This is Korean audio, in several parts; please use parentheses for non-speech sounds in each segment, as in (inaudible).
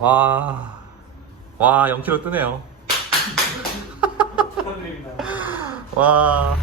와, 와 0kg 뜨네요. (laughs) 축하드립니다. 와.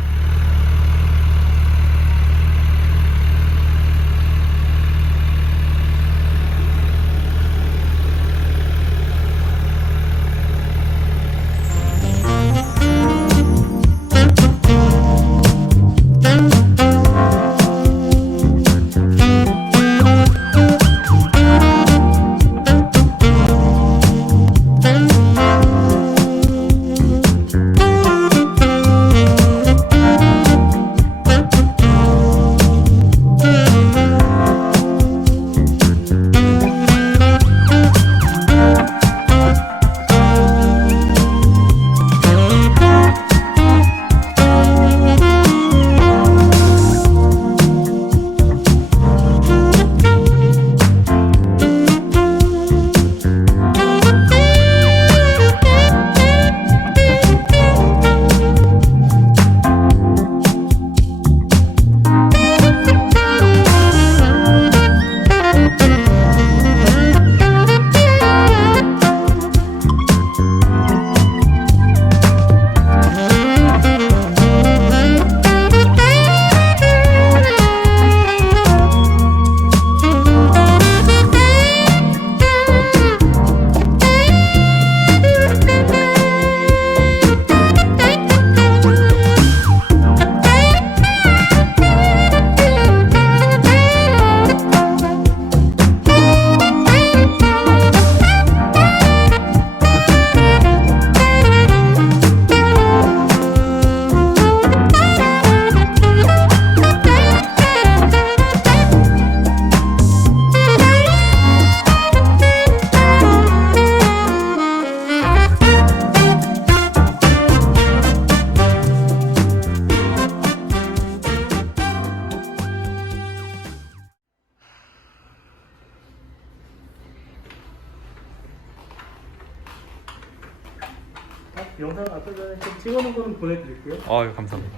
영상 아까 전에 좀 찍어놓은 거는 보내드릴게요. 아유 감사합니다.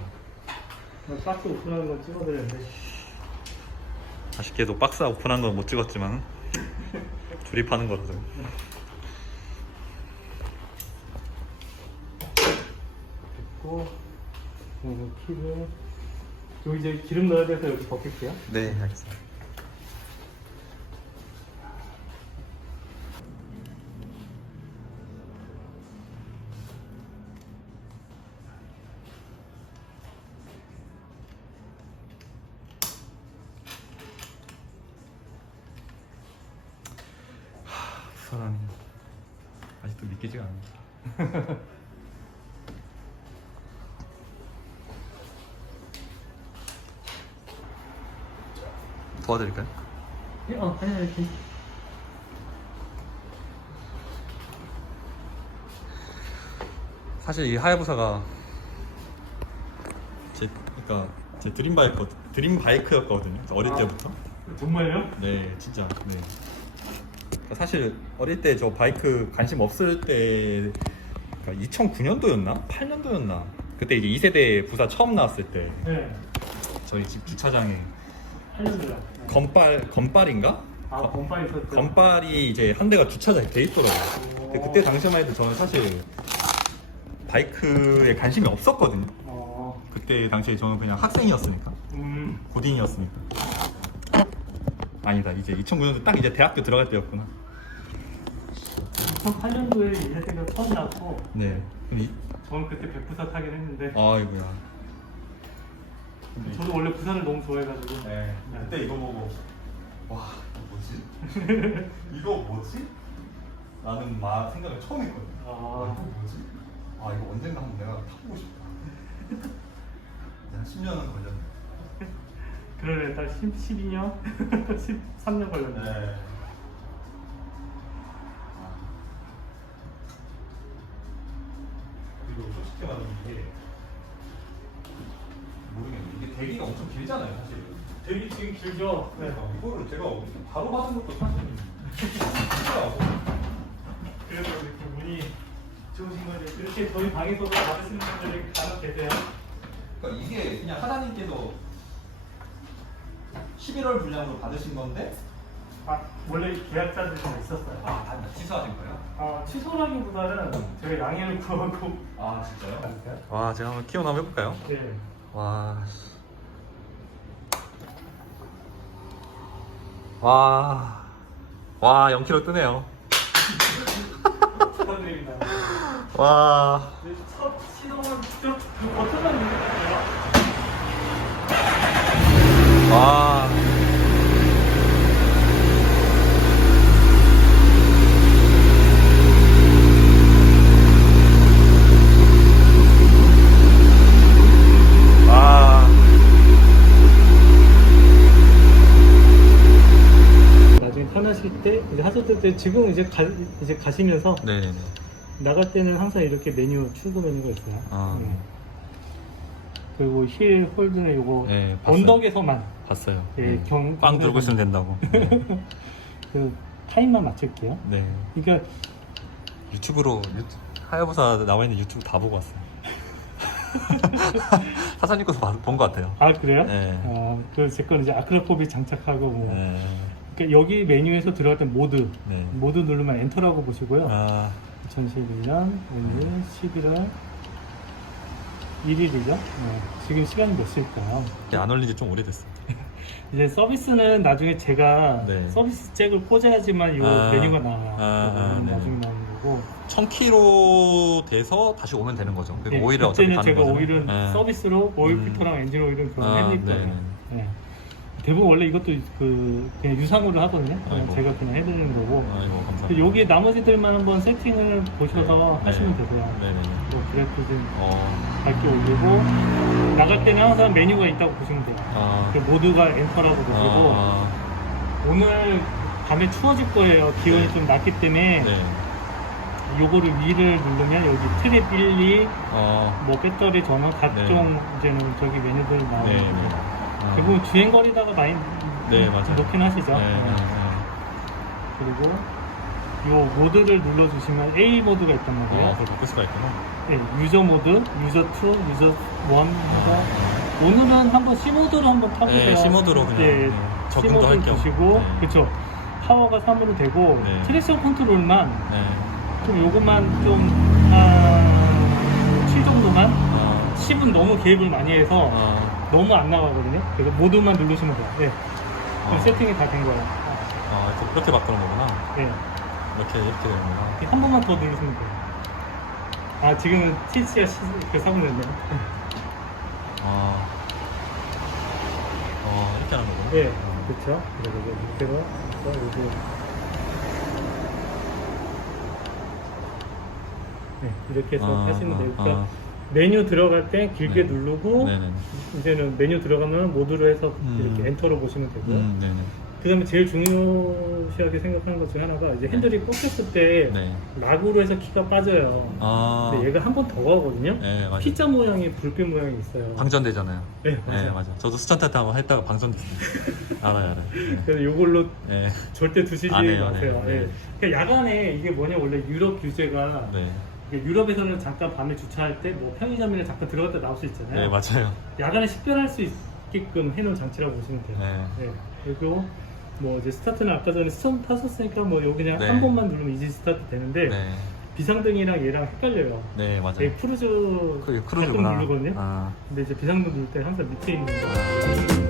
박스 오픈하는 건 찍어드렸는데. 아쉽게도 박스 오픈한 건 못 찍었지만 (laughs) 조립하는 거라서. 됐고, 음, 키를 여기 이제 기름 넣어야 돼서 여기 벗길게요. 네 알겠습니다. 하, 부산하니 아직도 믿기지가 않아. (laughs) 도와드릴까요? 예, 어, 아니, 아니, 괜찮 사실 이 하야부사가 제 그러니까 제 드림 바이크 드림 바이크였거든요. 어릴 아. 때부터. 정말요? 네, 진짜. 네. 그러니까 사실 어릴 때 저 바이크 관심 없을 때 그러니까 2009년도였나? 8년도였나? 그때 이제 2세대 부사 처음 나왔을 때 네. 저희 집 주차장에 8년 전에. 건빨 건빨인가? 아, 건빨 있었죠. 건빨이 이제 한 대가 주차장에 돼 있더라고요. 근데 그때 당시만 해도 저는 사실 바이크에 관심이 없었거든요. 어, 그때 당시에 저는 그냥 학생이었으니까 음, 고딩이었으니까 아니다 이제 2009년도 딱 이제 대학교 들어갈 때였구나 2008년도에 이세대가 처음 나왔고, 네 그럼 이, 저는 그때 백부사 타긴 했는데, 아이고야 저도 원래 부산을 너무 좋아해가지고. 네 그때 이거 보고 와 이거 뭐지? (laughs) 이거 뭐지? 라는 막 생각을 처음 했거든요 아. 아 이거 뭐지? 아 이거 언젠가 한번 내가 타보고 싶다 한 10년은 걸렸네 (laughs) 그러네, 딱 10, 12년? 13년 걸렸네. 네. 그리고 솔직히 말하면 이게 모르겠네. 이게 대기가 엄청 길잖아요, 사실. 되게 되게 길죠? 네. 그러니까 이거를 제가 바로 받은 것도 사실 신기하고. 그래도 이렇게 운이 좋으신 거지. 이렇게 저희 방에서도 받으시는 분들이 간혹 계세요. 그러니까 이게 그냥 하나님께서 11월 분량으로 받으신 건데 아 원래 계약자들이 다 있었어요. 아, 다 취소하신 거예요? 아 취소라기보다는 제가 양해를 구하고 아, 진짜요? 아닐까요? 와, 제가 한번 키워 한번 해볼까요? 네. 와. 씨. 와. 와, 0kg 뜨네요. 축하드립니다. 와. 네, 첫 시동은 좀 어떤? 와. 와. 나중에 편 하실 때 이제 하셨을 때 지금 이제 가 이제 가시면서 네네네. 나갈 때는 항상 이렇게 메뉴 출구 메뉴가 있어요. 아. 네. 그리고 힐 홀드는 요거 네, 봤어요. 언덕에서만 봤어요. 예, 네. 경- 빵 들고 있으면 된다고. 네. (laughs) 그 타임만 맞출게요. 네. 그러니까 유튜브로 유, 하야부사 나와 있는 유튜브 다 보고 왔어요. (laughs) 사장님 거서 본것 같아요. 아 그래요? 네. 어, 그제 거는 이제 아크로포비 장착하고 뭐 네. 그러니까 여기 메뉴에서 들어갈 때 모드 네. 모드 누르면 엔터라고 보시고요. 아, 2011년 오늘 11월 1일이죠. 네. 지금 시간이 몇 시일까요? 이게 안 올린 지좀 오래됐어. (laughs) 이제 서비스는 나중에 제가 네. 서비스 잭을 꽂아야지만 이 아. 메뉴가 나와요. 아, 아, 그거는 네. 나중에 나오는 거고. 1000km 돼서 다시 오면 되는 거죠. 그리고 네, 오일을 어차피 그때는 가는 제가 거죠. 오일은 네. 서비스로 오일 음. 필터랑 엔진 오일은 아, 교환해드릴 거예요. 네, 네. 대부분 원래 이것도 그 그냥 유상으로 하거든요. 그냥 아이고. 제가 그냥 해드리는 거고. 아이고 감사합니다. 근데 여기 나머지들만 한번 세팅을 보셔서 네. 하시면 네. 되세요. 네네네. 뭐 그래프 좀 어, 밝게 올리고 나갈 때는 항상 메뉴가 있다고 보시면 돼요. 아, 그 모드가 엔터라고 보시고 아, 오늘 밤에 추워질 거예요. 기온이 네. 좀 낮기 때문에 네. 요거를 위를 누르면 여기 트랩 1, 2, 어, 뭐 배터리 전원 각종 이제는 저기 메뉴들 네, 나오는 네. 거. 아, 대부분 주행 거리다가 많이 네, 맞아요. 놓긴 하시죠. 네, 네. 네, 그리고 요 모드를 눌러주시면 A 모드가 있단 네. 말이에요. 어, 그걸 바꿀 수가 있구나. 네, 유저 모드, 유저 2, 유저 1 해서 오늘은 한번 C 모드로 한번 타보세요. 네, C 모드로 그냥, 네, C 적응도 할 모드 겸. 보시고 네. 그쵸. 파워가 3으로 되고 네. 트랙션 컨트롤만 네. 좀 요것만 좀한7 정도만 아, 10은 너무 개입을 많이 해서 아, 너무 안 나가거든요. 그래서 모드만 누르시면 돼요. 네. 그럼 아. 세팅이 다 된 거예요. 아, 또 그렇게 바꾸는 거구나. 네. 이렇게, 이렇게 되는구나. 한 번만 더 누르시면 돼요. 아 지금은 TC가 그 사고 냈네요. 아, 어, 이렇게 하는 거구나. 네, 그렇죠. 그리고 이제 밑에가 여기 네, 이렇게 해서 아, 하시면 아, 돼요. 그러니까 아. 메뉴 들어갈 때 길게 네. 누르고 네네. 이제는 메뉴 들어가면 모드로 해서 음. 이렇게 엔터로 보시면 되고요. 음, 네네. 그다음에 제일 중요시하게 생각하는 것 중에 하나가 이제 핸들이 꽂혔을 때 네. 락으로 해서 키가 빠져요. 아, 근데 얘가 한 번 더 가거든요. 네, 맞아요. 피자 모양의 불빛 모양이 있어요. 방전되잖아요. 네, 네, 맞아요. 맞아. 저도 수찬타 때 한번 했다가 방전됐어요. (laughs) 알아요, 알아요. 네. 그래서 이걸로 네. 절대 두시지 안 해요, 안 마세요. 예. 네. 그러니까 야간에 이게 뭐냐 원래 유럽 규제가 네. 유럽에서는 잠깐 밤에 주차할 때 뭐 편의점이나 잠깐 들어갔다 나올 수 있잖아요. 네, 맞아요. 야간에 식별할 수 있게끔 해놓은 장치라고 보시면 돼요. 네. 네. 그리고 뭐 이제 스타트는 아까 전에 스턴 타셨으니까 뭐 여기 그냥 네. 한 번만 누르면 이지 스타트 되는데 네. 비상등이랑 얘랑 헷갈려요. 네, 맞아요. 얘 크루즈 그 가끔 크루즈구나. 누르거든요. 아. 근데 이제 비상등 누를 때 항상 밑에 있는 거. 아.